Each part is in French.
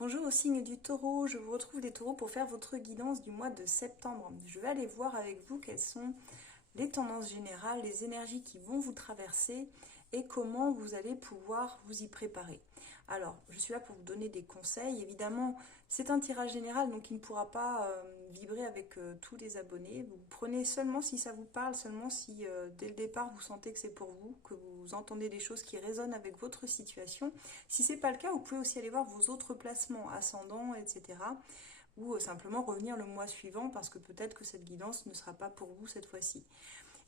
Bonjour au signe du taureau, je vous retrouve les taureaux pour faire votre guidance du mois de septembre. Je vais aller voir avec vous quelles sont les tendances générales, les énergies qui vont vous traverser et comment vous allez pouvoir vous y préparer. Alors, je suis là pour vous donner des conseils. Évidemment, c'est un tirage général, donc il ne pourra pas vibrer avec tous les abonnés. Vous prenez seulement si ça vous parle, seulement si dès le départ vous sentez que c'est pour vous, que vous entendez des choses qui résonnent avec votre situation. Si ce n'est pas le cas, vous pouvez aussi aller voir vos autres placements, ascendants, etc. Ou simplement revenir le mois suivant parce que peut-être que cette guidance ne sera pas pour vous cette fois-ci.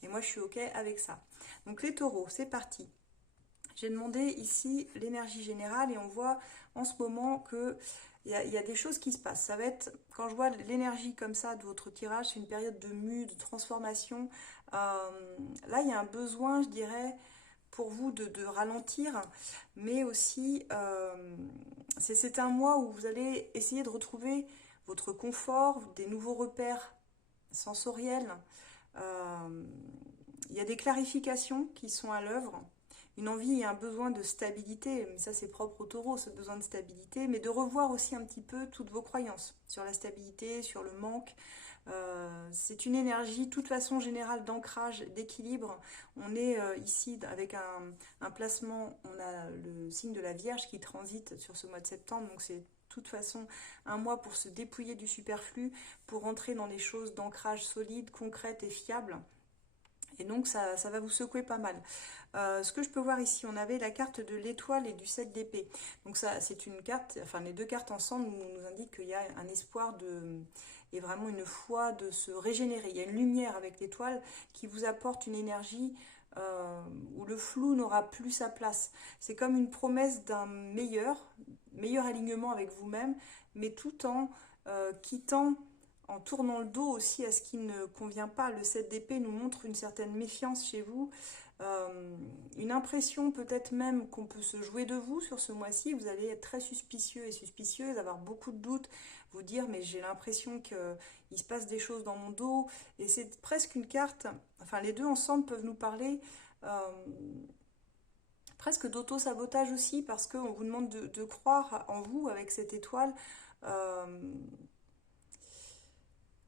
Et moi, je suis OK avec ça. Donc les taureaux, c'est parti. J'ai demandé ici l'énergie générale et on voit en ce moment que il y a des choses qui se passent. Ça va être, quand je vois l'énergie comme ça de votre tirage, c'est une période de mue, de transformation. Là, il y a un besoin, je dirais, pour vous de ralentir, mais aussi c'est un mois où vous allez essayer de retrouver votre confort, des nouveaux repères sensoriels. Euh, il y a des clarifications qui sont à l'œuvre, une envie et un besoin de stabilité, mais ça c'est propre au taureau, ce besoin de stabilité, mais de revoir aussi un petit peu toutes vos croyances sur la stabilité, sur le manque. C'est une énergie, de toute façon générale, d'ancrage, d'équilibre. On est ici avec un placement, on a le signe de la Vierge qui transite sur ce mois de septembre, donc c'est de toute façon un mois pour se dépouiller du superflu, pour rentrer dans des choses d'ancrage solide, concrètes et fiables. Et donc ça va vous secouer pas mal. Ce que je peux voir ici, on avait la carte de l'étoile et du 7 d'épée. Donc ça, c'est une carte, enfin les deux cartes ensemble nous indiquent qu'il y a un espoir et vraiment une foi de se régénérer. Il y a une lumière avec l'étoile qui vous apporte une énergie où le flou n'aura plus sa place. C'est comme une promesse d'un meilleur alignement avec vous-même, mais tout en quittant, en tournant le dos aussi à ce qui ne convient pas. Le 7 d'épée nous montre une certaine méfiance chez vous, une impression peut-être même qu'on peut se jouer de vous sur ce mois-ci. Vous allez être très suspicieux et suspicieuse, avoir beaucoup de doutes, vous dire mais j'ai l'impression qu'il se passe des choses dans mon dos. Et c'est presque une carte, enfin les deux ensemble peuvent nous parler presque d'auto-sabotage aussi parce qu'on vous demande de croire en vous avec cette étoile. Euh,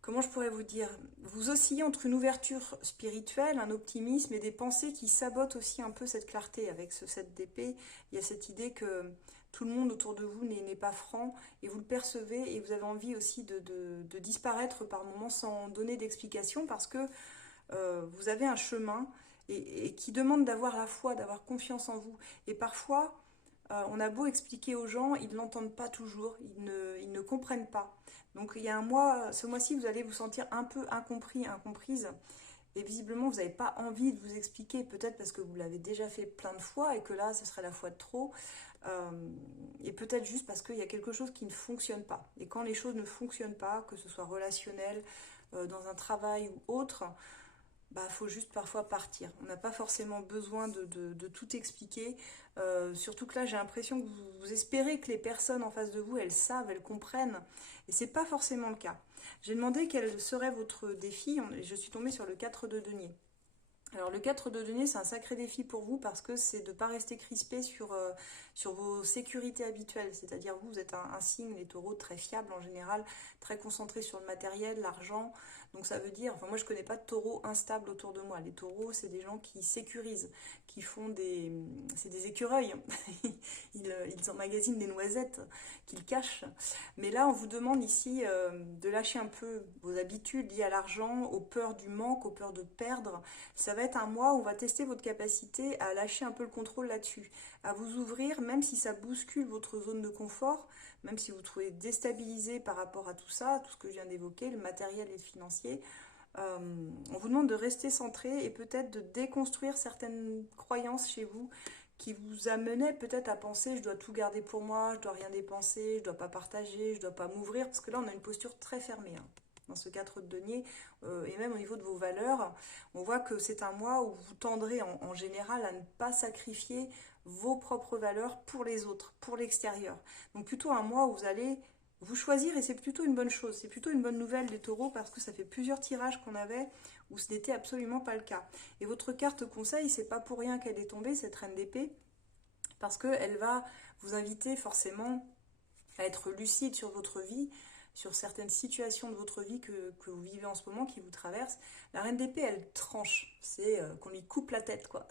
Comment je pourrais vous dire, vous oscillez entre une ouverture spirituelle, un optimisme et des pensées qui sabotent aussi un peu cette clarté avec ce 7 d'épée. Il y a cette idée que tout le monde autour de vous n'est pas franc et vous le percevez et vous avez envie aussi de disparaître par moments sans donner d'explication parce que vous avez un chemin et qui demande d'avoir la foi, d'avoir confiance en vous. Et parfois, on a beau expliquer aux gens, ils ne l'entendent pas toujours, ils ne comprennent pas. Donc il y a un mois, ce mois-ci, vous allez vous sentir un peu incompris, incomprise. Et visiblement, vous n'avez pas envie de vous expliquer, peut-être parce que vous l'avez déjà fait plein de fois et que là, ce serait la fois de trop. Euh, et peut-être juste parce qu'il y a quelque chose qui ne fonctionne pas. Et quand les choses ne fonctionnent pas, que ce soit relationnel, dans un travail ou autre, bah, faut juste parfois partir. On n'a pas forcément besoin de tout expliquer. Surtout que là, j'ai l'impression que vous espérez que les personnes en face de vous, elles savent, elles comprennent. Et c'est pas forcément le cas. J'ai demandé quel serait votre défi. Je suis tombée sur le 4 de denier. Alors le 4 de denier, c'est un sacré défi pour vous parce que c'est de ne pas rester crispé sur vos sécurités habituelles. C'est-à-dire vous êtes un signe, les taureaux, très fiable en général, très concentré sur le matériel, l'argent. Donc ça veut dire, enfin moi je connais pas de taureaux instables autour de moi. Les taureaux, c'est des gens qui sécurisent, qui font c'est des écureuils. Ils emmagasinent des noisettes qu'ils cachent. Mais là, on vous demande ici de lâcher un peu vos habitudes liées à l'argent, aux peurs du manque, aux peurs de perdre. Ça va être un mois où on va tester votre capacité à lâcher un peu le contrôle là-dessus, à vous ouvrir, même si ça bouscule votre zone de confort, même si vous vous trouvez déstabilisé par rapport à tout ça, tout ce que je viens d'évoquer, le matériel et le financier. On vous demande de rester centré et peut-être de déconstruire certaines croyances chez vous qui vous amenaient peut-être à penser je dois tout garder pour moi, je dois rien dépenser, je dois pas partager, je dois pas m'ouvrir, parce que là on a une posture très fermée hein, dans ce 4 de denier, et même au niveau de vos valeurs, on voit que c'est un mois où vous tendrez en général à ne pas sacrifier vos propres valeurs pour les autres, pour l'extérieur. Donc plutôt un mois où vous allez vous choisir et c'est plutôt une bonne chose, c'est plutôt une bonne nouvelle des taureaux parce que ça fait plusieurs tirages qu'on avait où ce n'était absolument pas le cas. Et votre carte conseil, c'est pas pour rien qu'elle est tombée, cette reine d'épée, parce qu'elle va vous inviter forcément à être lucide sur votre vie, sur certaines situations de votre vie que vous vivez en ce moment, qui vous traversent. La reine d'épée, elle tranche, c'est qu'on lui coupe la tête, quoi.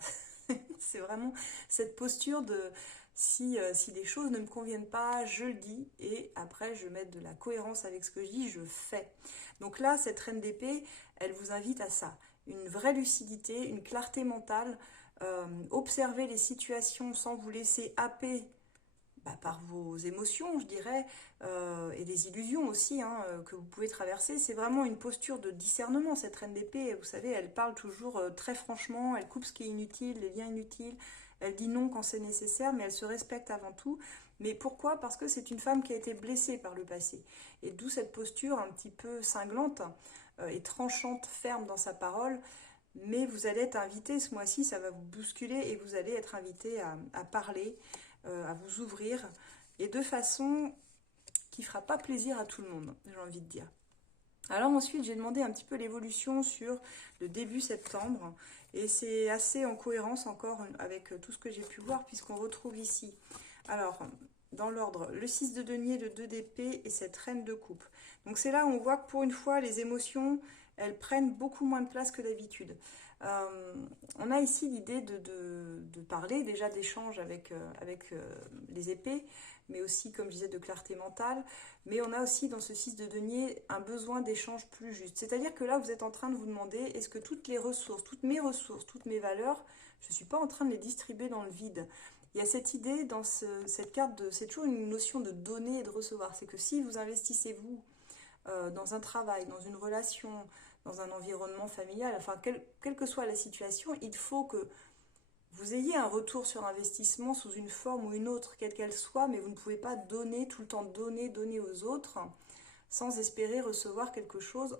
C'est vraiment cette posture de si des choses ne me conviennent pas, je le dis, et après je mets de la cohérence avec ce que je dis, je fais. Donc là, cette reine d'épée, elle vous invite à ça, une vraie lucidité, une clarté mentale, observer les situations sans vous laisser happer par vos émotions, je dirais, et des illusions aussi hein, que vous pouvez traverser. C'est vraiment une posture de discernement, cette reine d'épée. Vous savez, elle parle toujours très franchement, elle coupe ce qui est inutile, les liens inutiles, elle dit non quand c'est nécessaire, mais elle se respecte avant tout. Mais pourquoi? Parce que c'est une femme qui a été blessée par le passé. Et d'où cette posture un petit peu cinglante et tranchante, ferme dans sa parole. Mais vous allez être invité ce mois-ci, ça va vous bousculer et vous allez être invité à parler, à vous ouvrir, et de façon qui fera pas plaisir à tout le monde, j'ai envie de dire. Alors ensuite, j'ai demandé un petit peu l'évolution sur le début septembre, et c'est assez en cohérence encore avec tout ce que j'ai pu voir, puisqu'on retrouve ici, alors, dans l'ordre, le 6 de denier, le 2 d'épée et cette reine de coupe. Donc c'est là où on voit que pour une fois, les émotions, elles prennent beaucoup moins de place que d'habitude. On a ici l'idée de parler déjà d'échange avec les épées, mais aussi, comme je disais, de clarté mentale. Mais on a aussi dans ce 6 de denier un besoin d'échange plus juste. C'est-à-dire que là, vous êtes en train de vous demander, est-ce que toutes les ressources, toutes mes valeurs, je ne suis pas en train de les distribuer dans le vide. Il y a cette idée dans cette carte, c'est toujours une notion de donner et de recevoir. C'est que si vous investissez vous dans un travail, dans une relation, dans un environnement familial, enfin quelle que soit la situation, il faut que vous ayez un retour sur investissement sous une forme ou une autre, quelle qu'elle soit, mais vous ne pouvez pas donner tout le temps, donner aux autres, sans espérer recevoir quelque chose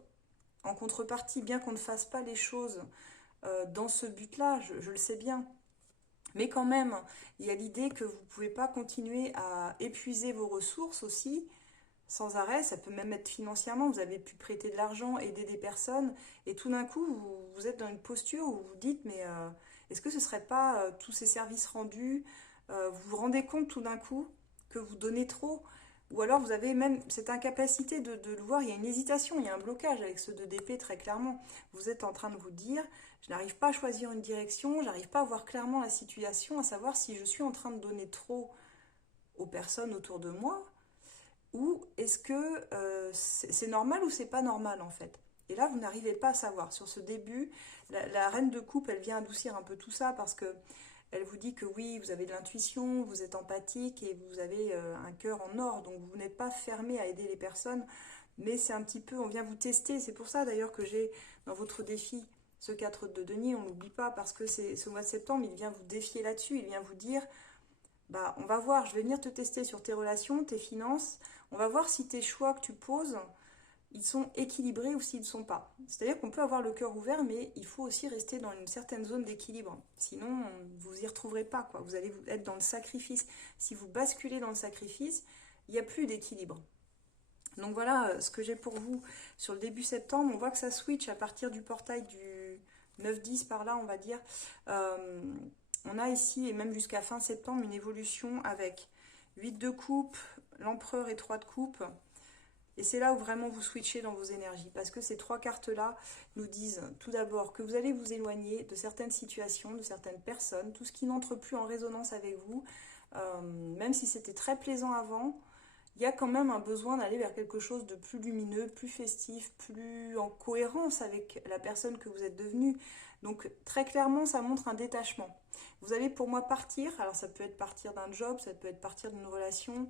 en contrepartie, bien qu'on ne fasse pas les choses dans ce but-là, je le sais bien. Mais quand même, il y a l'idée que vous ne pouvez pas continuer à épuiser vos ressources aussi, sans arrêt. Ça peut même être financièrement, vous avez pu prêter de l'argent, aider des personnes, et tout d'un coup, vous êtes dans une posture où vous vous dites, mais est-ce que ce ne serait pas tous ces services rendus, vous vous rendez compte tout d'un coup que vous donnez trop, ou alors vous avez même cette incapacité de le voir, il y a une hésitation, il y a un blocage avec ce 2 d'épée très clairement. Vous êtes en train de vous dire, je n'arrive pas à choisir une direction, j'arrive pas à voir clairement la situation, à savoir si je suis en train de donner trop aux personnes autour de moi, ou est-ce que c'est normal ou c'est pas normal en fait. Et là, vous n'arrivez pas à savoir. Sur ce début, la reine de coupe, elle vient adoucir un peu tout ça parce que elle vous dit que oui, vous avez de l'intuition, vous êtes empathique et vous avez un cœur en or, donc vous n'êtes pas fermé à aider les personnes, mais c'est un petit peu, on vient vous tester. C'est pour ça d'ailleurs que j'ai dans votre défi ce 4 de denier, on n'oublie pas, parce que c'est ce mois de septembre, il vient vous défier là-dessus, il vient vous dire, bah on va voir, je vais venir te tester sur tes relations, tes finances, on va voir si tes choix que tu poses, ils sont équilibrés ou s'ils ne sont pas. C'est-à-dire qu'on peut avoir le cœur ouvert, mais il faut aussi rester dans une certaine zone d'équilibre. Sinon, vous y retrouverez pas, quoi. Vous allez être dans le sacrifice. Si vous basculez dans le sacrifice, il n'y a plus d'équilibre. Donc voilà ce que j'ai pour vous sur le début septembre. On voit que ça switch à partir du portail du 9-10 par là, on va dire. On a ici, et même jusqu'à fin septembre, une évolution avec 8 de coupe, l'empereur et 3 de coupe. Et c'est là où vraiment vous switchez dans vos énergies. Parce que ces trois cartes-là nous disent tout d'abord que vous allez vous éloigner de certaines situations, de certaines personnes, tout ce qui n'entre plus en résonance avec vous. Même si c'était très plaisant avant, il y a quand même un besoin d'aller vers quelque chose de plus lumineux, plus festif, plus en cohérence avec la personne que vous êtes devenue. Donc très clairement, ça montre un détachement. Vous allez pour moi partir, alors ça peut être partir d'un job, ça peut être partir d'une relation,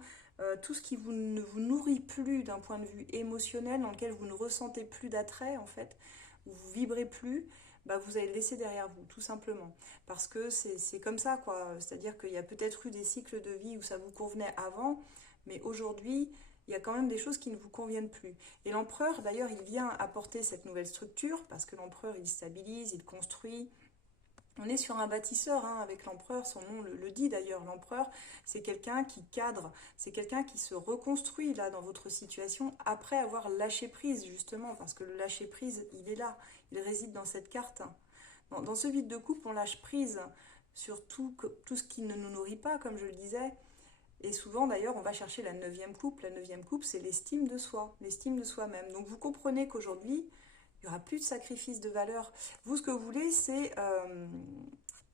tout ce qui ne vous nourrit plus d'un point de vue émotionnel, dans lequel vous ne ressentez plus d'attrait en fait, où vous vibrez plus, bah vous allez le laisser derrière vous, tout simplement. Parce que c'est comme ça, quoi. C'est-à-dire qu'il y a peut-être eu des cycles de vie où ça vous convenait avant, mais aujourd'hui, il y a quand même des choses qui ne vous conviennent plus. Et l'empereur, d'ailleurs, il vient apporter cette nouvelle structure, parce que l'empereur, il stabilise, il construit. On est sur un bâtisseur hein, avec l'empereur, son nom le dit d'ailleurs. L'empereur, c'est quelqu'un qui cadre, c'est quelqu'un qui se reconstruit là dans votre situation après avoir lâché prise, justement, parce que le lâcher prise, il est là, il réside dans cette carte. Dans ce vide de coupe, on lâche prise sur tout ce qui ne nous nourrit pas, comme je le disais. Et souvent d'ailleurs on va chercher la neuvième coupe. La neuvième coupe c'est l'estime de soi, l'estime de soi-même. Donc vous comprenez qu'aujourd'hui il n'y aura plus de sacrifice de valeur. Vous ce que vous voulez c'est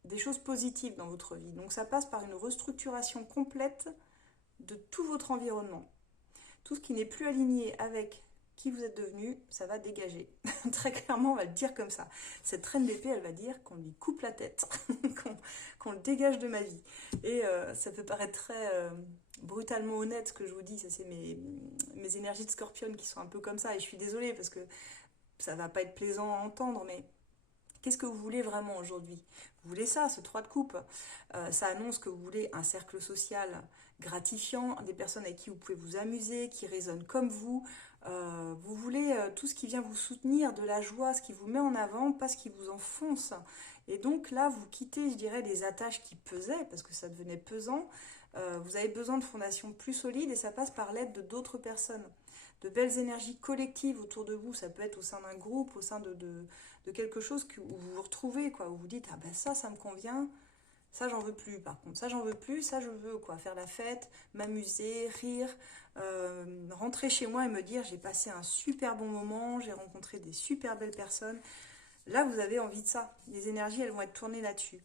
des choses positives dans votre vie. Donc ça passe par une restructuration complète de tout votre environnement. Tout ce qui n'est plus aligné avec qui vous êtes devenu, ça va dégager. Très clairement, on va le dire comme ça. Cette reine d'épée, elle va dire qu'on lui coupe la tête, qu'on le dégage de ma vie. Et ça peut paraître très brutalement honnête ce que je vous dis. Ça, c'est mes énergies de scorpion qui sont un peu comme ça. Et je suis désolée parce que ça va pas être plaisant à entendre, mais qu'est-ce que vous voulez vraiment aujourd'hui? Vous voulez ça, ce 3 de coupe. Ça annonce que vous voulez un cercle social gratifiant, des personnes avec qui vous pouvez vous amuser, qui résonnent comme vous. Vous voulez tout ce qui vient vous soutenir, de la joie, ce qui vous met en avant, pas ce qui vous enfonce. Et donc là, vous quittez, je dirais, les attaches qui pesaient, parce que ça devenait pesant. Vous avez besoin de fondations plus solides et ça passe par l'aide de d'autres personnes. De belles énergies collectives autour de vous, ça peut être au sein d'un groupe, au sein de quelque chose où vous vous retrouvez, quoi, où vous dites, ah ben ça me convient, ça j'en veux plus par contre, ça j'en veux plus, ça je veux, quoi, faire la fête, m'amuser, rire, rentrer chez moi et me dire, j'ai passé un super bon moment, j'ai rencontré des super belles personnes. Là, vous avez envie de ça. Les énergies, elles vont être tournées là-dessus.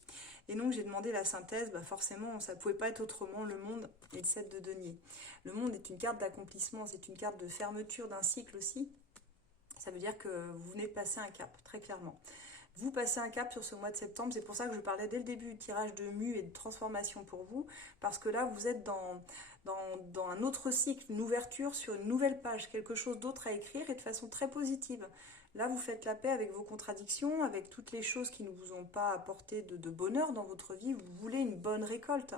Et donc, j'ai demandé la synthèse. Bah forcément, ça ne pouvait pas être autrement. Le monde et le 7 de denier. Le monde est une carte d'accomplissement. C'est une carte de fermeture d'un cycle aussi. Ça veut dire que vous venez de passer un cap, très clairement. Vous passez un cap sur ce mois de septembre. C'est pour ça que je parlais dès le début du tirage de mue et de transformation pour vous. Parce que là, vous êtes dans un autre cycle, une ouverture sur une nouvelle page. Quelque chose d'autre à écrire et de façon très positive. Là, vous faites la paix avec vos contradictions, avec toutes les choses qui ne vous ont pas apporté de bonheur dans votre vie. Vous voulez une bonne récolte.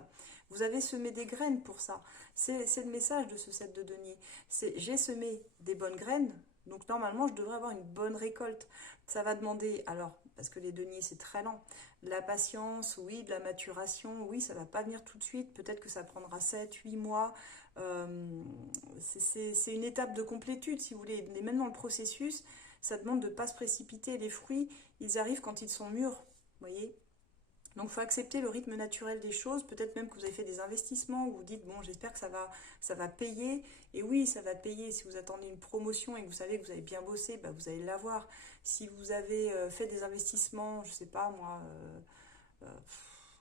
Vous avez semé des graines pour ça. C'est le message de ce 7 de denier. C'est j'ai semé des bonnes graines, donc normalement, je devrais avoir une bonne récolte. Ça va demander, alors, parce que les deniers, c'est très lent, de la patience, oui, de la maturation, oui, ça ne va pas venir tout de suite. Peut-être que ça prendra 7, 8 mois. C'est une étape de complétude, si vous voulez. Mais même dans le processus, ça demande de ne pas se précipiter. Les fruits, ils arrivent quand ils sont mûrs, vous voyez. Donc il faut accepter le rythme naturel des choses. Peut-être même que vous avez fait des investissements où vous dites, bon, j'espère que ça va payer. Et oui, ça va payer. Si vous attendez une promotion et que vous savez que vous avez bien bossé, bah, vous allez l'avoir. Si vous avez fait des investissements, je ne sais pas moi, euh,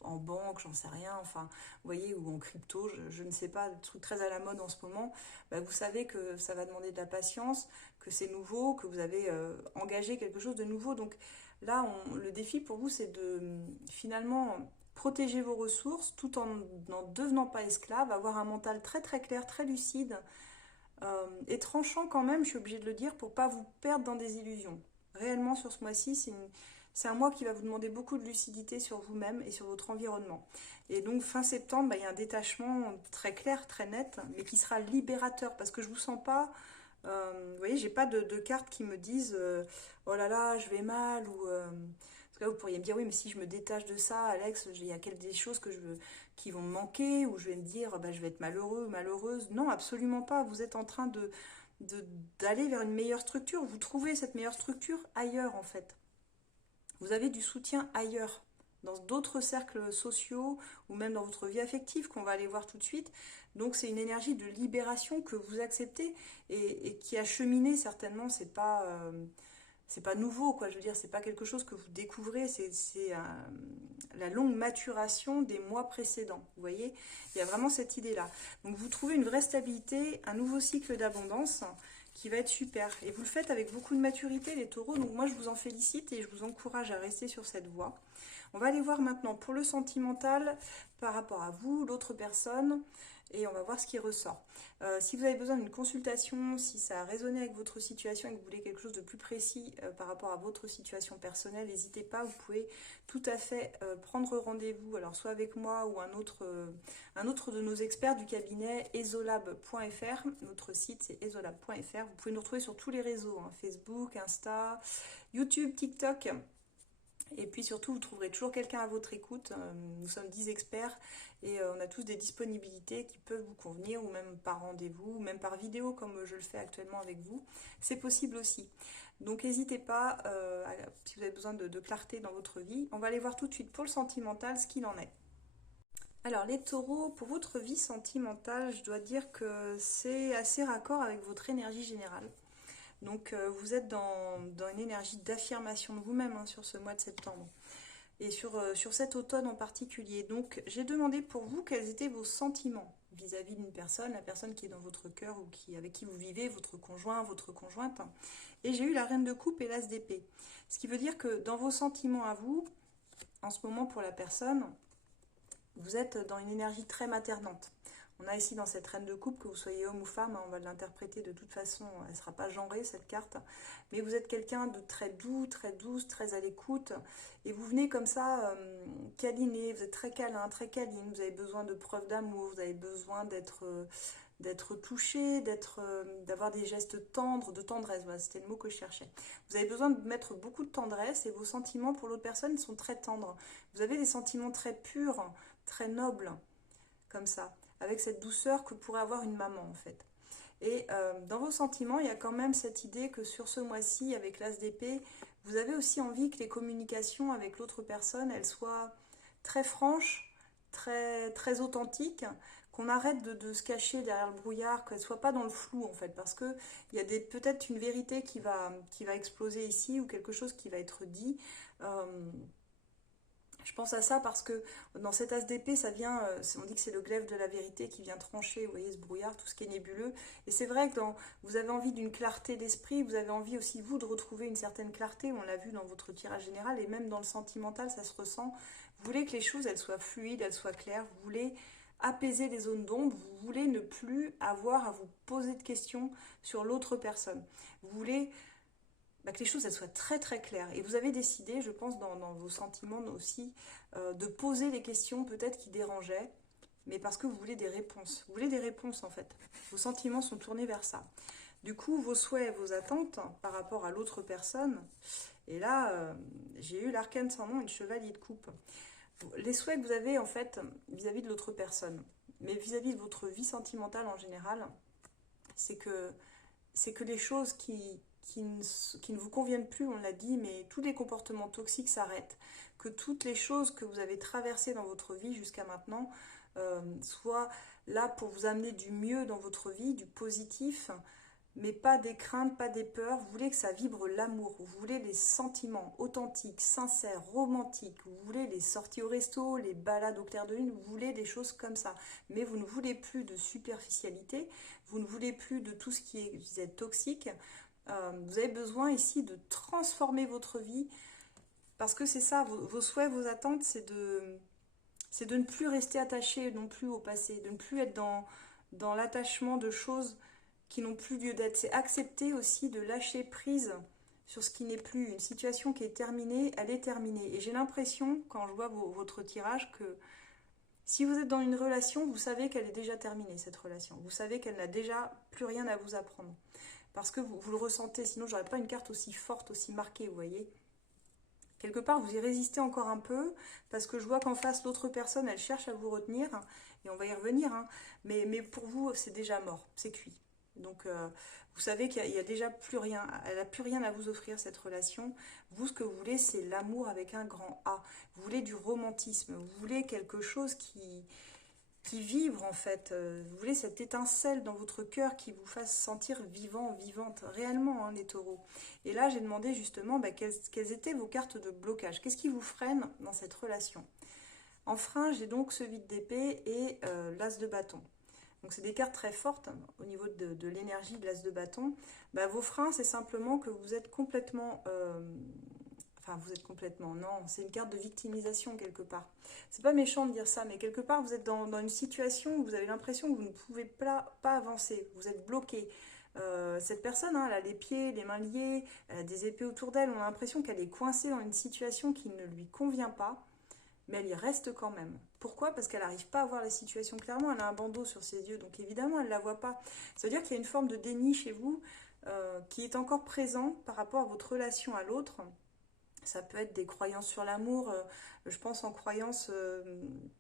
en banque, j'en sais rien, enfin, vous voyez, ou en crypto, je ne sais pas, des trucs très à la mode en ce moment, bah, vous savez que ça va demander de la patience, que c'est nouveau, que vous avez engagé quelque chose de nouveau. Donc là, le défi pour vous, c'est de finalement protéger vos ressources tout en n'en devenant pas esclave, avoir un mental très très clair, très lucide et tranchant quand même, je suis obligée de le dire, pour pas vous perdre dans des illusions. Réellement, sur ce mois-ci, c'est un mois qui va vous demander beaucoup de lucidité sur vous-même et sur votre environnement. Et donc, fin septembre, bah, il y a un détachement très clair, très net, mais qui sera libérateur, parce que je ne vous sens pas... vous voyez, j'ai pas de cartes qui me disent oh là là, je vais mal, ou... parce que là, vous pourriez me dire, oui, mais si je me détache de ça, Alex, il y a des choses qui vont me manquer, ou je vais me dire, bah, je vais être malheureux, malheureuse. Non, absolument pas. Vous êtes en train d'aller vers une meilleure structure. Vous trouvez cette meilleure structure ailleurs, en fait. Vous avez du soutien ailleurs, dans d'autres cercles sociaux ou même dans votre vie affective qu'on va aller voir tout de suite. Donc c'est une énergie de libération que vous acceptez et qui a cheminé certainement. C'est pas nouveau, quoi. Je veux dire, c'est pas quelque chose que vous découvrez. C'est la longue maturation des mois précédents. Vous voyez, il y a vraiment cette idée-là. Donc vous trouvez une vraie stabilité, un nouveau cycle d'abondance qui va être super. Et vous le faites avec beaucoup de maturité, les taureaux. Donc moi, je vous en félicite et je vous encourage à rester sur cette voie. On va aller voir maintenant pour le sentimental par rapport à vous, l'autre personne, et on va voir ce qui ressort. Si vous avez besoin d'une consultation, si ça a résonné avec votre situation et que vous voulez quelque chose de plus précis par rapport à votre situation personnelle, n'hésitez pas, vous pouvez tout à fait prendre rendez-vous, alors soit avec moi ou un autre de nos experts du cabinet esolab.fr. Notre site c'est esolab.fr. Vous pouvez nous retrouver sur tous les réseaux, hein, Facebook, Insta, YouTube, TikTok. Et puis surtout, vous trouverez toujours quelqu'un à votre écoute. Nous sommes 10 experts et on a tous des disponibilités qui peuvent vous convenir, ou même par rendez-vous, ou même par vidéo comme je le fais actuellement avec vous. C'est possible aussi. Donc n'hésitez pas, si vous avez besoin de clarté dans votre vie. On va aller voir tout de suite pour le sentimental ce qu'il en est. Alors les taureaux, pour votre vie sentimentale, je dois dire que c'est assez raccord avec votre énergie générale. Donc vous êtes dans une énergie d'affirmation de vous-même hein, sur ce mois de septembre et sur cet automne en particulier. Donc j'ai demandé pour vous quels étaient vos sentiments vis-à-vis d'une personne, la personne qui est dans votre cœur ou avec qui vous vivez, votre conjoint, votre conjointe. Et j'ai eu la reine de coupe et l'as d'épée. Ce qui veut dire que dans vos sentiments à vous, en ce moment pour la personne, vous êtes dans une énergie très maternante. On a ici dans cette reine de coupe, que vous soyez homme ou femme, on va l'interpréter de toute façon, elle ne sera pas genrée cette carte, mais vous êtes quelqu'un de très doux, très douce, très à l'écoute, et vous venez comme ça câliner, vous êtes très câlin, très câline, vous avez besoin de preuves d'amour, vous avez besoin d'être touché, d'avoir des gestes tendres, de tendresse, voilà, c'était le mot que je cherchais. Vous avez besoin de mettre beaucoup de tendresse et vos sentiments pour l'autre personne sont très tendres. Vous avez des sentiments très purs, très nobles, comme ça, avec cette douceur que pourrait avoir une maman en fait. Et dans vos sentiments, il y a quand même cette idée que sur ce mois-ci, avec l'as d'épée, vous avez aussi envie que les communications avec l'autre personne, elles soient très franches, très authentiques, qu'on arrête de se cacher derrière le brouillard, qu'elles ne soient pas dans le flou en fait, parce qu'il y a peut-être une vérité qui va exploser ici ou quelque chose qui va être dit. Je pense à ça parce que dans cet as d'épée, ça vient, on dit que c'est le glaive de la vérité qui vient trancher, vous voyez, ce brouillard, tout ce qui est nébuleux. Et c'est vrai que vous avez envie d'une clarté d'esprit, vous avez envie aussi, vous, de retrouver une certaine clarté, on l'a vu dans votre tirage général, et même dans le sentimental, ça se ressent. Vous voulez que les choses, elles soient fluides, elles soient claires, vous voulez apaiser les zones d'ombre, vous voulez ne plus avoir à vous poser de questions sur l'autre personne. Vous voulez que les choses elles soient très très claires. Et vous avez décidé, je pense, dans vos sentiments aussi, de poser les questions peut-être qui dérangeaient, mais parce que vous voulez des réponses. Vous voulez des réponses en fait. Vos sentiments sont tournés vers ça. Du coup, vos souhaits, vos attentes par rapport à l'autre personne, et là, j'ai eu l'arcane sans nom et le chevalier de coupe. Les souhaits que vous avez en fait vis-à-vis de l'autre personne, mais vis-à-vis de votre vie sentimentale en général, c'est que les choses qui ne vous conviennent plus, on l'a dit, mais tous les comportements toxiques s'arrêtent, que toutes les choses que vous avez traversées dans votre vie jusqu'à maintenant soient là pour vous amener du mieux dans votre vie, du positif, mais pas des craintes, pas des peurs. Vous voulez que ça vibre l'amour, vous voulez les sentiments authentiques, sincères, romantiques, vous voulez les sorties au resto, les balades au clair de lune, vous voulez des choses comme ça. Mais vous ne voulez plus de superficialité, vous ne voulez plus de tout ce qui est toxique. Vous avez besoin ici de transformer votre vie parce que c'est ça, vos souhaits, vos attentes, c'est de ne plus rester attaché non plus au passé, de ne plus être dans l'attachement de choses qui n'ont plus lieu d'être. C'est accepter aussi de lâcher prise sur ce qui n'est plus. Une situation qui est terminée, elle est terminée. Et j'ai l'impression, quand je vois votre tirage, que si vous êtes dans une relation, vous savez qu'elle est déjà terminée, cette relation. Vous savez qu'elle n'a déjà plus rien à vous apprendre. Parce que vous le ressentez, sinon j'aurais pas une carte aussi forte, aussi marquée, vous voyez. Quelque part, vous y résistez encore un peu, parce que je vois qu'en face, l'autre personne, elle cherche à vous retenir, et on va y revenir, hein, mais pour vous, c'est déjà mort, c'est cuit. Donc, vous savez qu'il y a déjà plus rien, elle n'a plus rien à vous offrir, cette relation. Vous, ce que vous voulez, c'est l'amour avec un grand A. Vous voulez du romantisme, vous voulez quelque chose qui vibre en fait. Vous voulez cette étincelle dans votre cœur qui vous fasse sentir vivant, vivante, réellement, hein, les taureaux. Et là, j'ai demandé justement quelles étaient vos cartes de blocage. Qu'est-ce qui vous freine dans cette relation? En frein, j'ai donc ce vide d'épée et l'as de bâton. Donc c'est des cartes très fortes hein, au niveau de l'énergie de l'as de bâton. Vos freins, c'est simplement que vous êtes complètement... Enfin, vous êtes complètement... Non, c'est une carte de victimisation quelque part. C'est pas méchant de dire ça, mais quelque part, vous êtes dans une situation où vous avez l'impression que vous ne pouvez pas avancer. Vous êtes bloqué. Cette personne, hein, elle a les pieds, les mains liés, elle a des épées autour d'elle. On a l'impression qu'elle est coincée dans une situation qui ne lui convient pas, mais elle y reste quand même. Pourquoi? Parce qu'elle n'arrive pas à voir la situation clairement. Elle a un bandeau sur ses yeux, donc évidemment, elle ne la voit pas. Ça veut dire qu'il y a une forme de déni chez vous qui est encore présent par rapport à votre relation à l'autre. Ça peut être des croyances sur l'amour. Je pense en croyances,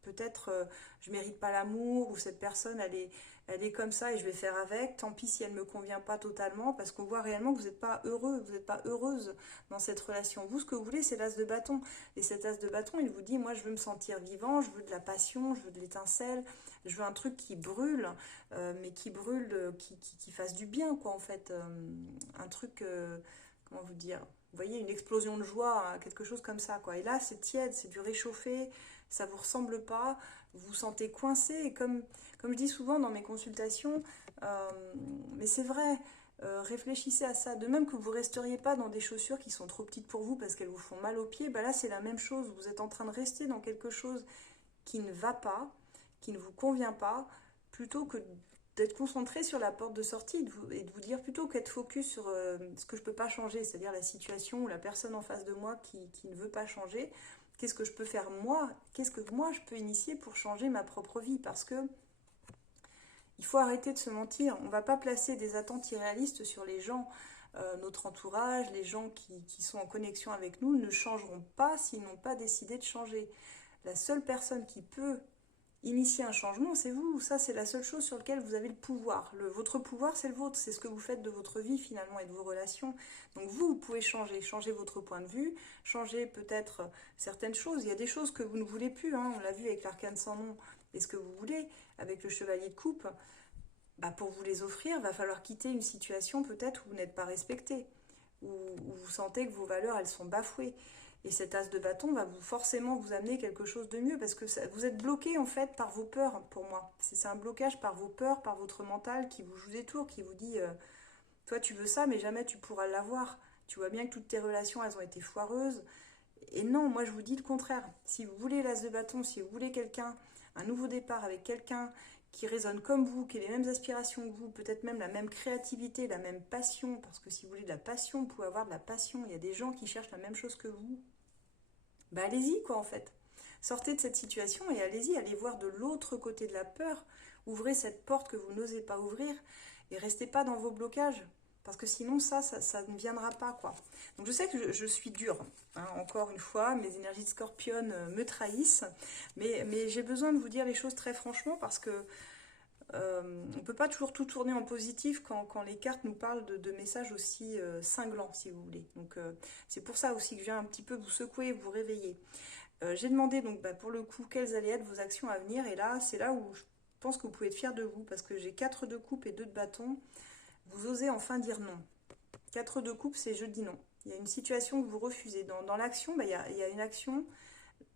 peut-être je mérite pas l'amour, ou cette personne elle est comme ça et je vais faire avec. Tant pis si elle me convient pas totalement, parce qu'on voit réellement que vous n'êtes pas heureux, vous n'êtes pas heureuse dans cette relation. Vous, ce que vous voulez, c'est l'as de bâton. Et cet as de bâton, il vous dit, moi je veux me sentir vivant, je veux de la passion, je veux de l'étincelle, je veux un truc qui brûle, mais qui brûle, qui fasse du bien, quoi, en fait. Un truc, comment vous dire, vous voyez, une explosion de joie, hein, quelque chose comme ça, quoi. Et là, c'est tiède, c'est du réchauffé, ça vous ressemble pas, vous vous sentez coincé, et comme je dis souvent dans mes consultations, euh, mais c'est vrai, réfléchissez à ça. De même que vous ne resteriez pas dans des chaussures qui sont trop petites pour vous parce qu'elles vous font mal aux pieds, bah là, c'est la même chose. Vous êtes en train de rester dans quelque chose qui ne va pas, qui ne vous convient pas, plutôt que d'être concentré sur la porte de sortie et de vous dire plutôt qu'être focus sur ce que je ne peux pas changer, c'est-à-dire la situation ou la personne en face de moi qui ne veut pas changer. Qu'est-ce que je peux faire moi? Qu'est-ce que moi je peux initier pour changer ma propre vie? Parce que il faut arrêter de se mentir. On ne va pas placer des attentes irréalistes sur les gens. Notre entourage, les gens qui sont en connexion avec nous ne changeront pas s'ils n'ont pas décidé de changer. La seule personne qui peut initier un changement, c'est vous. Ça, c'est la seule chose sur laquelle vous avez le pouvoir. Votre pouvoir, c'est le vôtre. C'est ce que vous faites de votre vie, finalement, et de vos relations. Donc, vous pouvez changer votre point de vue, changer peut-être certaines choses. Il y a des choses que vous ne voulez plus, hein. On l'a vu avec l'arcane sans nom. Et ce que vous voulez, avec le chevalier de coupe, bah, pour vous les offrir, il va falloir quitter une situation peut-être où vous n'êtes pas respecté, où vous sentez que vos valeurs, elles sont bafouées. Et cet as de bâton va forcément vous amener quelque chose de mieux, parce que vous êtes bloqué en fait par vos peurs, pour moi. C'est un blocage par vos peurs, par votre mental qui vous joue des tours, qui vous dit toi tu veux ça mais jamais tu pourras l'avoir. Tu vois bien que toutes tes relations elles ont été foireuses. Et non, moi je vous dis le contraire. Si vous voulez l'as de bâton, si vous voulez quelqu'un, un nouveau départ avec quelqu'un qui résonne comme vous, qui a les mêmes aspirations que vous, peut-être même la même créativité, la même passion, parce que si vous voulez de la passion, vous pouvez avoir de la passion. Il y a des gens qui cherchent la même chose que vous. Bah allez-y quoi en fait. Sortez de cette situation et allez-y, allez voir de l'autre côté de la peur. Ouvrez cette porte que vous n'osez pas ouvrir et restez pas dans vos blocages. Parce que sinon ça ne viendra pas quoi. Donc je sais que je suis dure, hein, encore une fois, mes énergies de scorpionne me trahissent, mais j'ai besoin de vous dire les choses très franchement parce que on ne peut pas toujours tout tourner en positif quand les cartes nous parlent de messages aussi cinglants, si vous voulez. Donc c'est pour ça aussi que je viens un petit peu vous secouer, vous réveiller. J'ai demandé donc bah, pour le coup quelles allaient être vos actions à venir, et là c'est là où je pense que vous pouvez être fiers de vous, parce que j'ai 4 de coupe et 2 de bâton. Vous osez enfin dire non. 4 de coupe, c'est je dis non. Il y a une situation que vous refusez. Dans l'action, bah, il y a une action.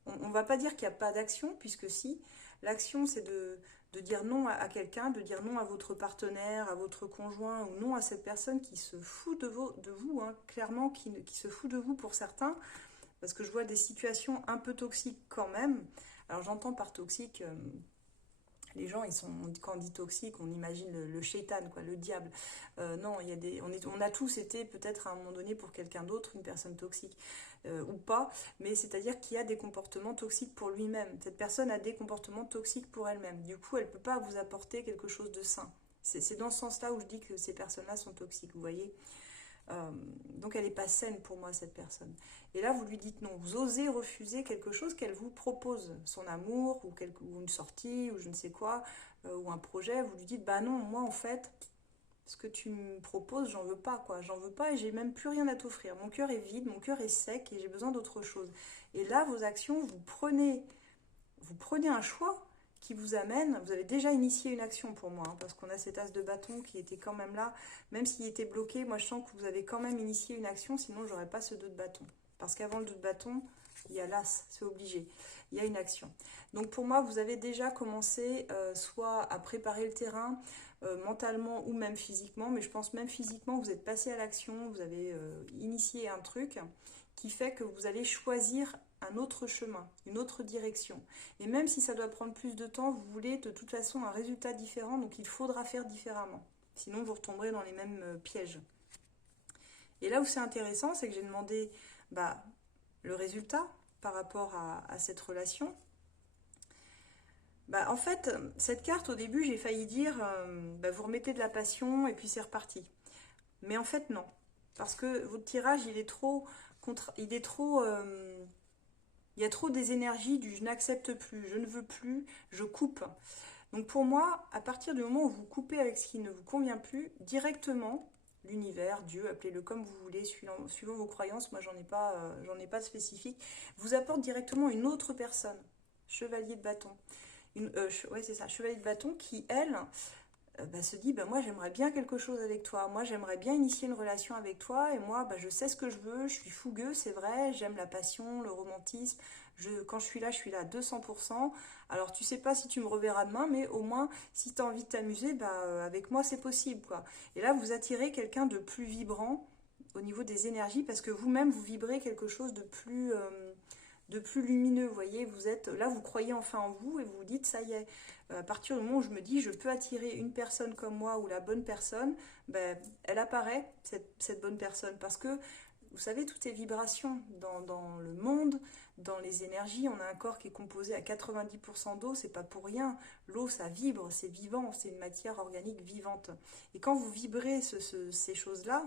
On ne va pas dire qu'il n'y a pas d'action, puisque si. L'action, c'est de dire non à quelqu'un, de dire non à votre partenaire, à votre conjoint, ou non à cette personne qui se fout de vous, hein, clairement, qui se fout de vous pour certains, parce que je vois des situations un peu toxiques quand même. Alors j'entends par toxique, les gens, quand on dit toxique, on imagine le shaitan, quoi, le diable. Non, on a tous été peut-être à un moment donné pour quelqu'un d'autre une personne toxique, ou pas, mais c'est-à-dire qu'il y a des comportements toxiques pour lui-même. Cette personne a des comportements toxiques pour elle-même. Du coup, elle ne peut pas vous apporter quelque chose de sain. C'est dans ce sens-là où je dis que ces personnes-là sont toxiques, vous voyez. Donc elle n'est pas saine pour moi, cette personne. Et là, vous lui dites non. Vous osez refuser quelque chose qu'elle vous propose, son amour, ou une sortie, ou je ne sais quoi, ou un projet. Vous lui dites, bah non, moi en fait, ce que tu me proposes, j'en veux pas, quoi. J'en veux pas et j'ai même plus rien à t'offrir. Mon cœur est vide, mon cœur est sec et j'ai besoin d'autre chose. Et là, vos actions, vous prenez un choix qui vous amène, vous avez déjà initié une action pour moi, hein, parce qu'on a cet as de bâton qui était quand même là, même s'il était bloqué, moi je sens que vous avez quand même initié une action, sinon j'aurais pas ce 2 de bâton. Parce qu'avant le 2 de bâton, il y a l'as, c'est obligé, il y a une action. Donc pour moi, vous avez déjà commencé soit à préparer le terrain, mentalement ou même physiquement, mais je pense même physiquement, vous êtes passé à l'action, vous avez initié un truc qui fait que vous allez choisir un autre chemin, une autre direction. Et même si ça doit prendre plus de temps, vous voulez de toute façon un résultat différent, donc il faudra faire différemment. Sinon, vous retomberez dans les mêmes pièges. Et là où c'est intéressant, c'est que j'ai demandé bah, le résultat par rapport à cette relation. Bah, en fait, cette carte, au début, j'ai failli dire bah, vous remettez de la passion et puis c'est reparti. Mais en fait, non. Parce que votre tirage, il est trop il est trop... il y a trop des énergies du je n'accepte plus, je ne veux plus, je coupe. Donc pour moi, à partir du moment où vous coupez avec ce qui ne vous convient plus, directement, l'univers, Dieu, appelez-le comme vous voulez, suivant vos croyances, moi j'en ai pas de spécifique, vous apporte directement une autre personne, chevalier de bâton. Ouais, c'est ça, chevalier de bâton qui, elle, se dit bah, moi j'aimerais bien quelque chose avec toi, moi j'aimerais bien initier une relation avec toi et moi je sais ce que je veux, je suis fougueux, c'est vrai, j'aime la passion, le romantisme, quand je suis là à 200%. Alors tu sais pas si tu me reverras demain, mais au moins si tu as envie de t'amuser, avec moi c'est possible quoi. Et là vous attirez quelqu'un de plus vibrant au niveau des énergies parce que vous-même vous vibrez quelque chose de plus lumineux, vous voyez, vous êtes là, vous croyez enfin en vous et vous vous dites ça y est, à partir du moment où je me dis je peux attirer une personne comme moi ou la bonne personne, elle apparaît cette bonne personne parce que vous savez tout est vibration dans le monde, dans les énergies, on a un corps qui est composé à 90% d'eau, c'est pas pour rien, l'eau ça vibre, c'est vivant, c'est une matière organique vivante et quand vous vibrez ces choses-là,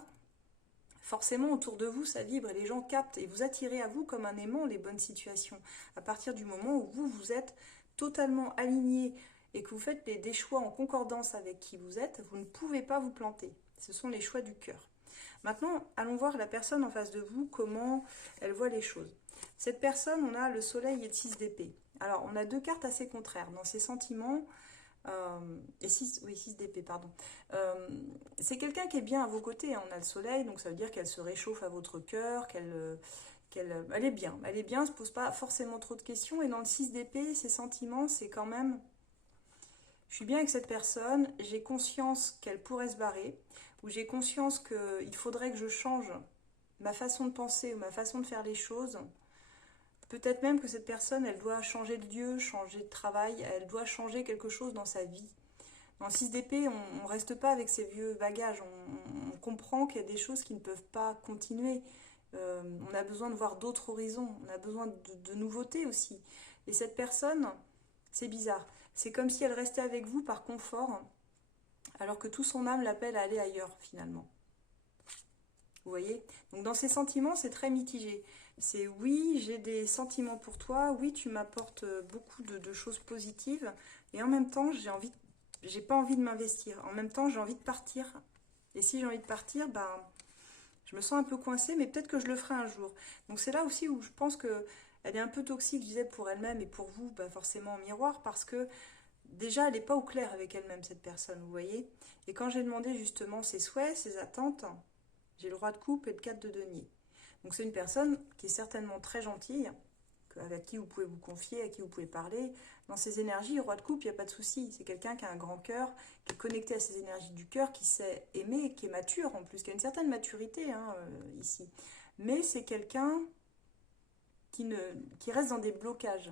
forcément autour de vous ça vibre et les gens captent et vous attirez à vous comme un aimant les bonnes situations. À partir du moment où vous êtes totalement aligné et que vous faites des choix en concordance avec qui vous êtes, vous ne pouvez pas vous planter. Ce sont les choix du cœur. Maintenant, allons voir la personne en face de vous, comment elle voit les choses. Cette personne, on a le soleil et le 6 d'épée. Alors, on a deux cartes assez contraires. Dans ses sentiments, et 6, oui, 6 d'épée, pardon. C'est quelqu'un qui est bien à vos côtés, hein. On a le soleil, donc ça veut dire qu'elle se réchauffe à votre cœur, elle est bien. Elle est bien, ne se pose pas forcément trop de questions. Et dans le 6 d'épée, ses sentiments, c'est quand même... Je suis bien avec cette personne, j'ai conscience qu'elle pourrait se barrer, ou j'ai conscience qu'il faudrait que je change ma façon de penser ou ma façon de faire les choses. Peut-être même que cette personne, elle doit changer de lieu, changer de travail, elle doit changer quelque chose dans sa vie. Dans le 6 d'épée, on ne reste pas avec ses vieux bagages, on comprend qu'il y a des choses qui ne peuvent pas continuer. On a besoin de voir d'autres horizons, on a besoin de nouveautés aussi. Et cette personne, c'est bizarre. C'est comme si elle restait avec vous par confort, alors que tout son âme l'appelle à aller ailleurs finalement. Vous voyez? Donc dans ses sentiments, c'est très mitigé. C'est oui, j'ai des sentiments pour toi, oui, tu m'apportes beaucoup de choses positives, et en même temps, j'ai pas envie de m'investir. En même temps, j'ai envie de partir. Et si j'ai envie de partir, je me sens un peu coincée, mais peut-être que je le ferai un jour. Donc c'est là aussi où je pense que elle est un peu toxique, je disais, pour elle-même et pour vous, forcément en miroir, parce que déjà, elle n'est pas au clair avec elle-même, cette personne, vous voyez. Et quand j'ai demandé justement ses souhaits, ses attentes, j'ai le roi de coupe et le 4 de denier. Donc c'est une personne qui est certainement très gentille, avec qui vous pouvez vous confier, à qui vous pouvez parler. Dans ses énergies, roi de coupe, il n'y a pas de souci. C'est quelqu'un qui a un grand cœur, qui est connecté à ses énergies du cœur, qui sait aimer, qui est mature en plus, qui a une certaine maturité ici. Mais c'est quelqu'un qui reste dans des blocages.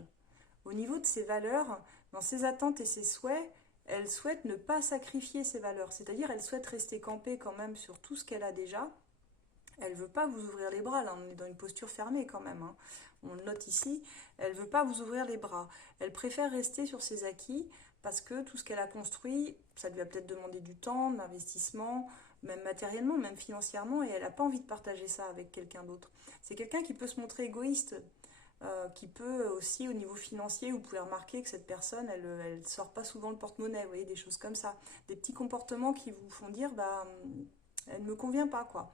Au niveau de ses valeurs, dans ses attentes et ses souhaits, elle souhaite ne pas sacrifier ses valeurs. C'est-à-dire, elle souhaite rester campée quand même sur tout ce qu'elle a déjà. Elle ne veut pas vous ouvrir les bras, là on est dans une posture fermée quand même, hein. On le note ici, elle ne veut pas vous ouvrir les bras. Elle préfère rester sur ses acquis parce que tout ce qu'elle a construit, ça lui a peut-être demandé du temps, de l'investissement, même matériellement, même financièrement, et elle n'a pas envie de partager ça avec quelqu'un d'autre. C'est quelqu'un qui peut se montrer égoïste, qui peut aussi au niveau financier, vous pouvez remarquer que cette personne, elle sort pas souvent le porte-monnaie, vous voyez, des choses comme ça. Des petits comportements qui vous font dire, elle ne me convient pas, quoi.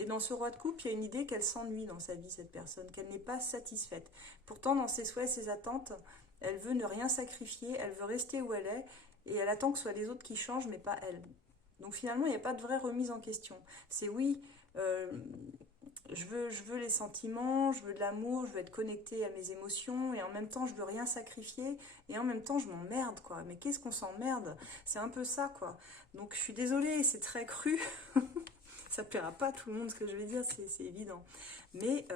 Et dans ce roi de coupe, il y a une idée qu'elle s'ennuie dans sa vie, cette personne, qu'elle n'est pas satisfaite. Pourtant, dans ses souhaits, ses attentes, elle veut ne rien sacrifier, elle veut rester où elle est, et elle attend que ce soit les autres qui changent, mais pas elle. Donc finalement, il n'y a pas de vraie remise en question. C'est oui, je veux les sentiments, je veux de l'amour, je veux être connectée à mes émotions, et en même temps, je veux rien sacrifier, et en même temps, je m'emmerde, quoi. Mais qu'est-ce qu'on s'emmerde? C'est un peu ça, quoi. Donc je suis désolée, c'est très cru. Ça ne plaira pas à tout le monde ce que je vais dire, c'est évident. Mais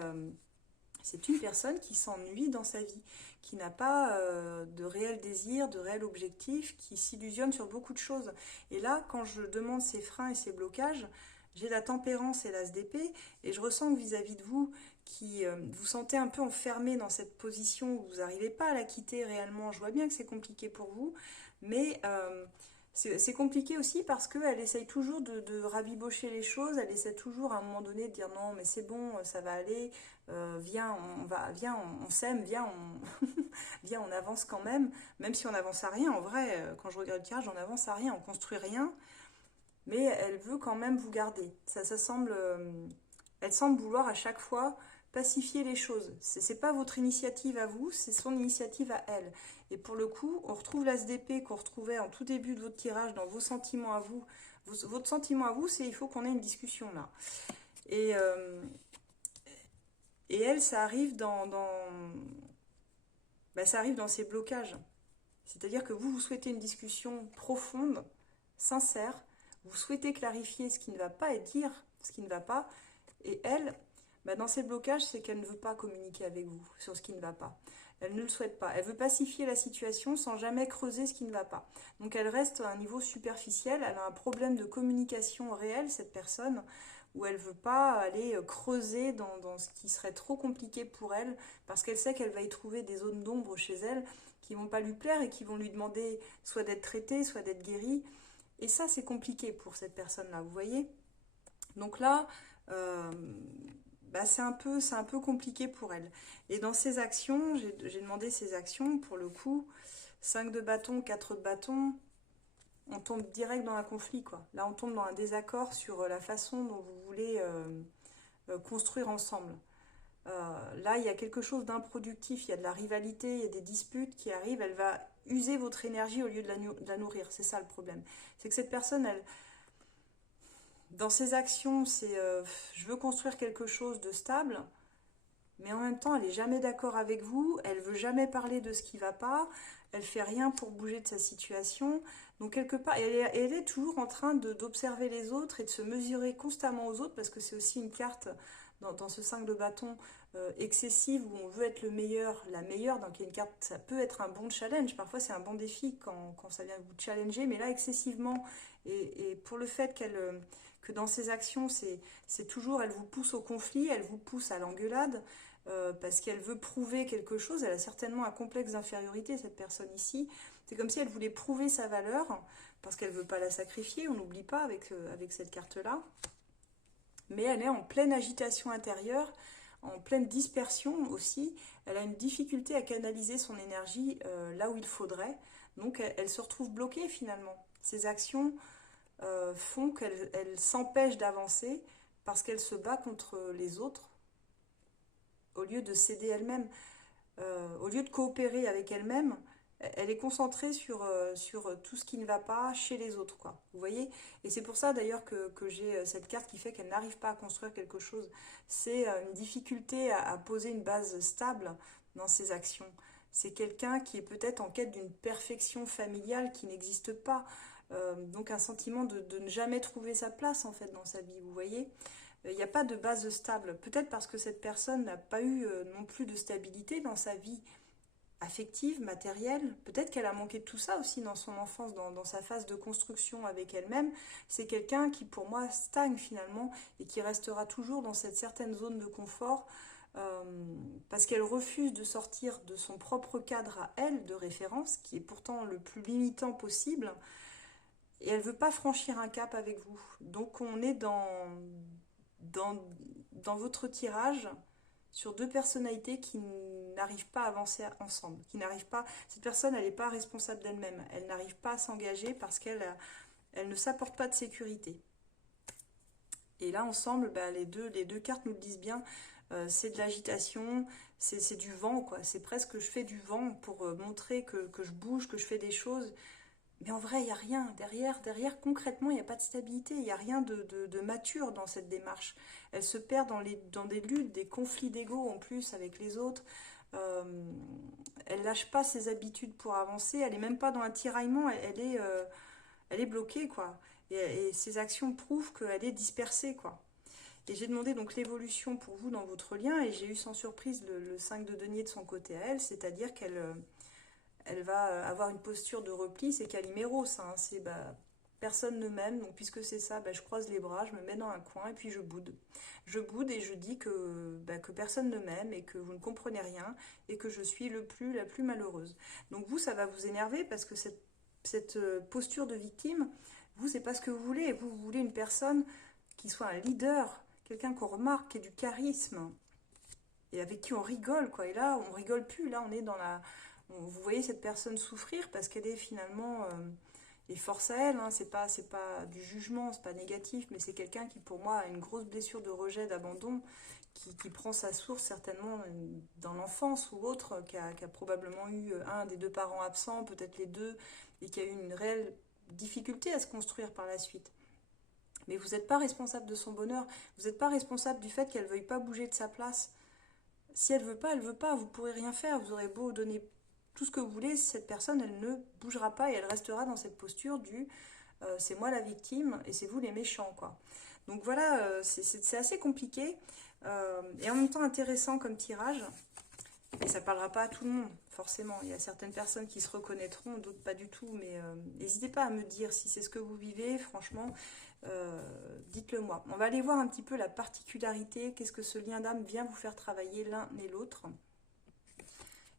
c'est une personne qui s'ennuie dans sa vie, qui n'a pas de réel désir, de réel objectif, qui s'illusionne sur beaucoup de choses. Et là, quand je demande ses freins et ses blocages, j'ai la tempérance et l'as d'épée, et je ressens que vis-à-vis de vous, qui vous sentez un peu enfermé dans cette position où vous n'arrivez pas à la quitter réellement. Je vois bien que c'est compliqué pour vous, mais C'est compliqué aussi parce qu'elle essaye toujours de rabibocher les choses, elle essaie toujours à un moment donné de dire non mais c'est bon, ça va aller, viens, on s'aime, viens, viens, on avance quand même si on avance à rien, en vrai, quand je regarde le tirage, on avance à rien, on construit rien, mais elle veut quand même vous garder. Ça semble, elle semble vouloir à chaque fois pacifier les choses. C'est pas votre initiative à vous, c'est son initiative à elle. Et pour le coup, on retrouve l'ASDP qu'on retrouvait en tout début de votre tirage dans vos sentiments à vous. Votre sentiment à vous, c'est il faut qu'on ait une discussion là. Et, euh, et elle, ça arrive ça arrive dans ces blocages. C'est-à-dire que vous souhaitez une discussion profonde, sincère, vous souhaitez clarifier ce qui ne va pas et dire ce qui ne va pas, et elle, dans ces blocages, c'est qu'elle ne veut pas communiquer avec vous sur ce qui ne va pas. Elle ne le souhaite pas. Elle veut pacifier la situation sans jamais creuser ce qui ne va pas. Donc elle reste à un niveau superficiel, elle a un problème de communication réel, cette personne, où elle ne veut pas aller creuser dans ce qui serait trop compliqué pour elle, parce qu'elle sait qu'elle va y trouver des zones d'ombre chez elle qui ne vont pas lui plaire et qui vont lui demander soit d'être traitée, soit d'être guérie. Et ça, c'est compliqué pour cette personne-là, vous voyez. Donc là, euh, c'est un peu compliqué pour elle. Et dans ses actions, j'ai demandé ses actions, pour le coup, 5 de bâton, 4 de bâton, on tombe direct dans un conflit, quoi. Là, on tombe dans un désaccord sur la façon dont vous voulez construire ensemble. Là, il y a quelque chose d'improductif, il y a de la rivalité, il y a des disputes qui arrivent, elle va user votre énergie au lieu de la nourrir. C'est ça le problème. C'est que cette personne, dans ses actions, c'est je veux construire quelque chose de stable, mais en même temps, elle n'est jamais d'accord avec vous, elle veut jamais parler de ce qui ne va pas, elle fait rien pour bouger de sa situation. Donc quelque part, elle est toujours en train d'observer les autres et de se mesurer constamment aux autres, parce que c'est aussi une carte dans ce 5 de bâton excessive où on veut être le meilleur, la meilleure. Donc il y a une carte, ça peut être un bon challenge, parfois c'est un bon défi quand ça vient vous challenger, mais là excessivement, et pour le fait que dans ses actions, c'est toujours, elle vous pousse au conflit, elle vous pousse à l'engueulade, parce qu'elle veut prouver quelque chose. Elle a certainement un complexe d'infériorité, cette personne ici. C'est comme si elle voulait prouver sa valeur, parce qu'elle ne veut pas la sacrifier, on n'oublie pas avec cette carte-là. Mais elle est en pleine agitation intérieure, en pleine dispersion aussi. Elle a une difficulté à canaliser son énergie là où il faudrait. Donc elle se retrouve bloquée finalement. Ses actions font qu'elle s'empêche d'avancer parce qu'elle se bat contre les autres au lieu de céder elle-même, au lieu de coopérer avec elle-même. Elle est concentrée sur tout ce qui ne va pas chez les autres, quoi. Vous voyez? Et c'est pour ça d'ailleurs que j'ai cette carte qui fait qu'elle n'arrive pas à construire quelque chose. C'est une difficulté à poser une base stable dans ses actions. C'est quelqu'un qui est peut-être en quête d'une perfection familiale qui n'existe pas. Donc un sentiment de ne jamais trouver sa place en fait dans sa vie, vous voyez? Il n'y a pas de base stable. Peut-être parce que cette personne n'a pas eu non plus de stabilité dans sa vie affective, matérielle. Peut-être qu'elle a manqué de tout ça aussi dans son enfance, dans sa phase de construction avec elle-même. C'est quelqu'un qui, pour moi, stagne finalement et qui restera toujours dans cette certaine zone de confort euh, parce qu'elle refuse de sortir de son propre cadre à elle de référence, qui est pourtant le plus limitant possible, et elle ne veut pas franchir un cap avec vous. Donc on est dans, dans votre tirage sur deux personnalités qui n'arrivent pas à avancer ensemble, qui n'arrivent pas. Cette personne, elle n'est pas responsable d'elle-même. Elle n'arrive pas à s'engager parce qu'elle ne s'apporte pas de sécurité. Et là, ensemble, les deux cartes nous le disent bien. C'est de l'agitation, c'est du vent, quoi. C'est presque que je fais du vent pour montrer que je bouge, que je fais des choses. Mais en vrai, il n'y a rien. Derrière, concrètement, il n'y a pas de stabilité. Il n'y a rien de mature dans cette démarche. Elle se perd dans des luttes, des conflits d'ego en plus avec les autres. Euh, elle lâche pas ses habitudes pour avancer. Elle n'est même pas dans un tiraillement. Elle est bloquée, quoi. Et ses actions prouvent qu'elle est dispersée, quoi. Et j'ai demandé donc l'évolution pour vous dans votre lien. Et j'ai eu sans surprise le 5 de denier de son côté à elle. C'est-à-dire elle va avoir une posture de repli, c'est Calimero, ça, hein, c'est personne ne m'aime, donc puisque c'est ça, je croise les bras, je me mets dans un coin et puis je boude. Je boude et je dis que personne ne m'aime et que vous ne comprenez rien et que je suis la plus malheureuse. Donc vous, ça va vous énerver parce que posture de victime, vous, c'est pas ce que vous voulez. Vous voulez une personne qui soit un leader, quelqu'un qu'on remarque, qui ait du charisme, et avec qui on rigole, quoi. Et là, on rigole plus. Là, on est dans la... vous voyez cette personne souffrir parce qu'elle est finalement... et force à elle, hein, c'est pas du jugement, c'est pas négatif, mais c'est quelqu'un qui, pour moi, a une grosse blessure de rejet, d'abandon, qui prend sa source certainement dans l'enfance ou autre, qui a probablement eu un des deux parents absents, peut-être les deux, et qui a eu une réelle difficulté à se construire par la suite. Mais vous n'êtes pas responsable de son bonheur, vous n'êtes pas responsable du fait qu'elle ne veuille pas bouger de sa place. Si elle veut pas, elle veut pas, vous pourrez rien faire, vous aurez beau donner tout ce que vous voulez, cette personne, elle ne bougera pas et elle restera dans cette posture du c'est moi la victime et c'est vous les méchants, quoi. Donc voilà, c'est assez compliqué et en même temps intéressant comme tirage. Et ça ne parlera pas à tout le monde, forcément. Il y a certaines personnes qui se reconnaîtront, d'autres pas du tout. Mais n'hésitez pas à me dire si c'est ce que vous vivez, franchement, dites-le moi. On va aller voir un petit peu la particularité, qu'est-ce que ce lien d'âme vient vous faire travailler l'un et l'autre.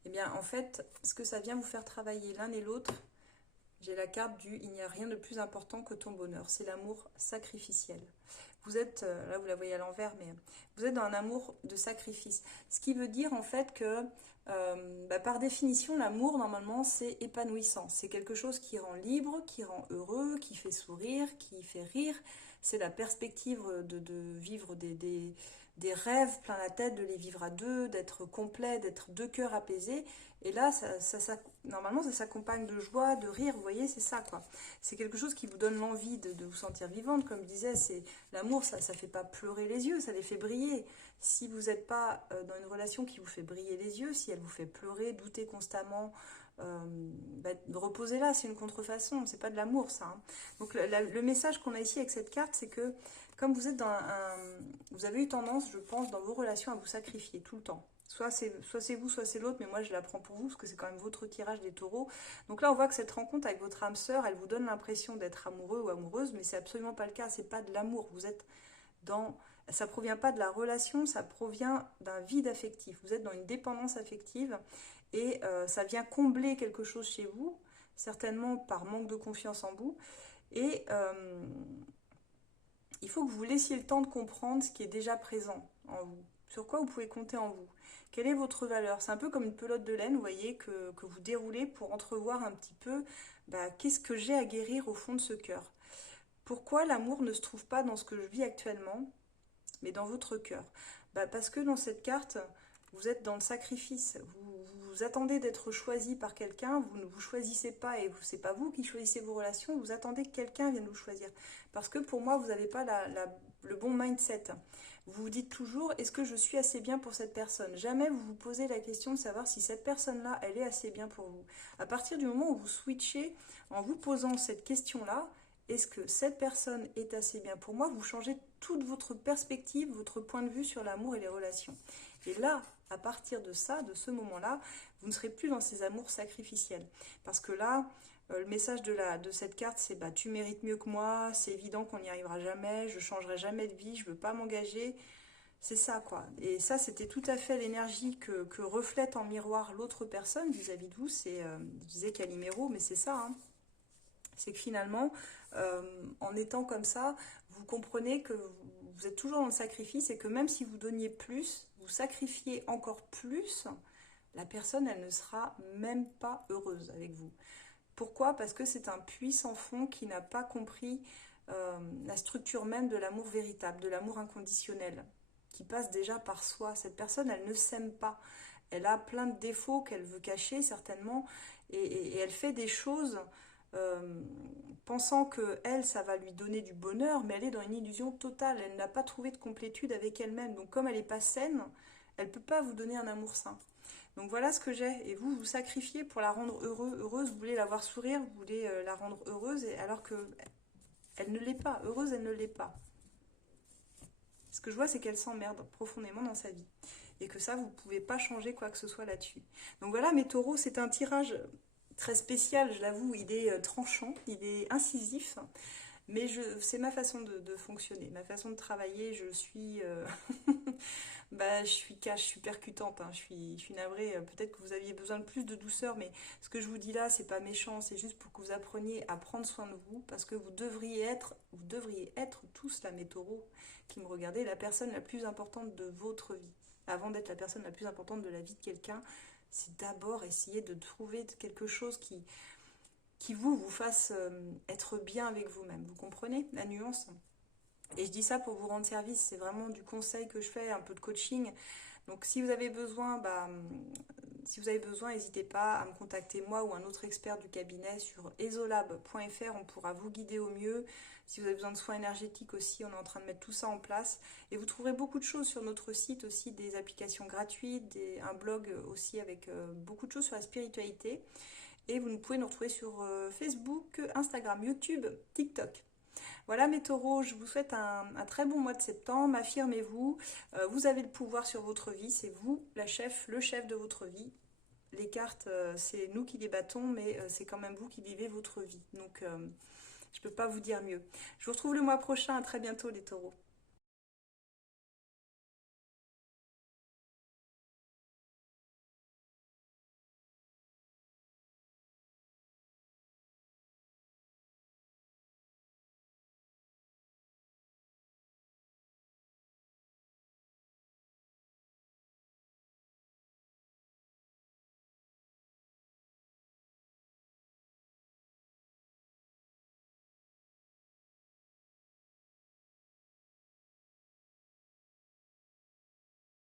Eh bien, en fait, ce que ça vient vous faire travailler l'un et l'autre, j'ai la carte du « il n'y a rien de plus important que ton bonheur ». C'est l'amour sacrificiel. Vous êtes, là vous la voyez à l'envers, mais vous êtes dans un amour de sacrifice. Ce qui veut dire en fait que, par définition, l'amour, normalement, c'est épanouissant. C'est quelque chose qui rend libre, qui rend heureux, qui fait sourire, qui fait rire. C'est la perspective de vivre des rêves plein la tête, de les vivre à deux, d'être complet, d'être deux cœurs apaisés. Et là, normalement, ça s'accompagne de joie, de rire, vous voyez, c'est ça, quoi. C'est quelque chose qui vous donne l'envie de vous sentir vivante, comme je disais, c'est l'amour, ça fait pas pleurer les yeux, ça les fait briller. Si vous n'êtes pas dans une relation qui vous fait briller les yeux, si elle vous fait pleurer, douter constamment, reposez-la, c'est une contrefaçon, c'est pas de l'amour, ça. Hein. Donc le message qu'on a ici avec cette carte, c'est que comme vous êtes vous avez eu tendance, je pense, dans vos relations à vous sacrifier tout le temps. Soit c'est vous, soit c'est l'autre, mais moi je la prends pour vous, parce que c'est quand même votre tirage des taureaux. Donc là, on voit que cette rencontre avec votre âme sœur, elle vous donne l'impression d'être amoureux ou amoureuse, mais c'est absolument pas le cas, c'est pas de l'amour. Vous êtes dans... Ça provient pas de la relation, ça provient d'un vide affectif. Vous êtes dans une dépendance affective, et ça vient combler quelque chose chez vous, certainement par manque de confiance en vous, et... il faut que vous laissiez le temps de comprendre ce qui est déjà présent en vous. Sur quoi vous pouvez compter en vous. Quelle est votre valeur? C'est un peu comme une pelote de laine, vous voyez, que vous déroulez pour entrevoir un petit peu qu'est-ce que j'ai à guérir au fond de ce cœur. Pourquoi l'amour ne se trouve pas dans ce que je vis actuellement, mais dans votre cœur? Parce que dans cette carte, vous êtes dans le sacrifice. Vous attendez d'être choisi par quelqu'un, vous ne vous choisissez pas et c'est pas vous qui choisissez vos relations, vous attendez que quelqu'un vienne vous choisir. Parce que pour moi, vous n'avez pas le bon mindset. Vous vous dites toujours, est-ce que je suis assez bien pour cette personne? Jamais vous vous posez la question de savoir si cette personne-là, elle est assez bien pour vous. À partir du moment où vous switchez en vous posant cette question-là, est-ce que cette personne est assez bien pour moi? Vous changez toute votre perspective, votre point de vue sur l'amour et les relations. Et là, à partir de ça, de ce moment-là, vous ne serez plus dans ces amours sacrificiels. Parce que là, le message de cette carte, c'est tu mérites mieux que moi, c'est évident qu'on n'y arrivera jamais, je ne changerai jamais de vie, je ne veux pas m'engager. C'est ça, quoi. Et ça, c'était tout à fait l'énergie que reflète en miroir l'autre personne vis-à-vis de vous. C'est, je disais Calimero, mais c'est ça, hein. C'est que finalement, en étant comme ça, vous comprenez que vous êtes toujours dans le sacrifice et que même si vous donniez plus, vous sacrifiez encore plus, la personne, elle ne sera même pas heureuse avec vous. Pourquoi? Parce que c'est un puits sans fond qui n'a pas compris la structure même de l'amour véritable, de l'amour inconditionnel, qui passe déjà par soi. Cette personne, elle ne s'aime pas. Elle a plein de défauts qu'elle veut cacher, certainement, et elle fait des choses... pensant que elle, ça va lui donner du bonheur, mais elle est dans une illusion totale, elle n'a pas trouvé de complétude avec elle-même, donc comme elle n'est pas saine, elle ne peut pas vous donner un amour sain. Donc voilà ce que j'ai, et vous, vous sacrifiez pour la rendre heureuse, vous voulez la voir sourire, vous voulez la rendre heureuse, alors que elle ne l'est pas, heureuse elle ne l'est pas. Ce que je vois, c'est qu'elle s'emmerde profondément dans sa vie, et que ça, vous ne pouvez pas changer quoi que ce soit là-dessus. Donc voilà, mes taureaux, c'est un tirage... très spécial, je l'avoue, il est tranchant, il est incisif, Mais c'est ma façon de fonctionner, ma façon de travailler. Je suis, bah, je suis cash, je suis percutante, hein, je suis navrée. Peut-être que vous aviez besoin de plus de douceur, mais ce que je vous dis là, c'est pas méchant, c'est juste pour que vous appreniez à prendre soin de vous, parce que vous devriez être tous là, mes taureaux qui me regardez, la personne la plus importante de votre vie. Avant d'être la personne la plus importante de la vie de quelqu'un, c'est d'abord essayer de trouver quelque chose qui vous fasse être bien avec vous-même. Vous comprenez la nuance? Et je dis ça pour vous rendre service, c'est vraiment du conseil que je fais, un peu de coaching. Donc si vous avez besoin, si vous avez besoin, n'hésitez pas à me contacter moi ou un autre expert du cabinet sur esolab.fr, on pourra vous guider au mieux. Si vous avez besoin de soins énergétiques aussi, on est en train de mettre tout ça en place. Et vous trouverez beaucoup de choses sur notre site aussi, des applications gratuites, un blog aussi avec beaucoup de choses sur la spiritualité. Et vous pouvez nous retrouver sur Facebook, Instagram, YouTube, TikTok. Voilà mes taureaux, je vous souhaite un très bon mois de septembre, affirmez-vous, vous avez le pouvoir sur votre vie, c'est vous le chef de votre vie. Les cartes, c'est nous qui les battons, mais c'est quand même vous qui vivez votre vie. Donc je ne peux pas vous dire mieux. Je vous retrouve le mois prochain, à très bientôt les taureaux.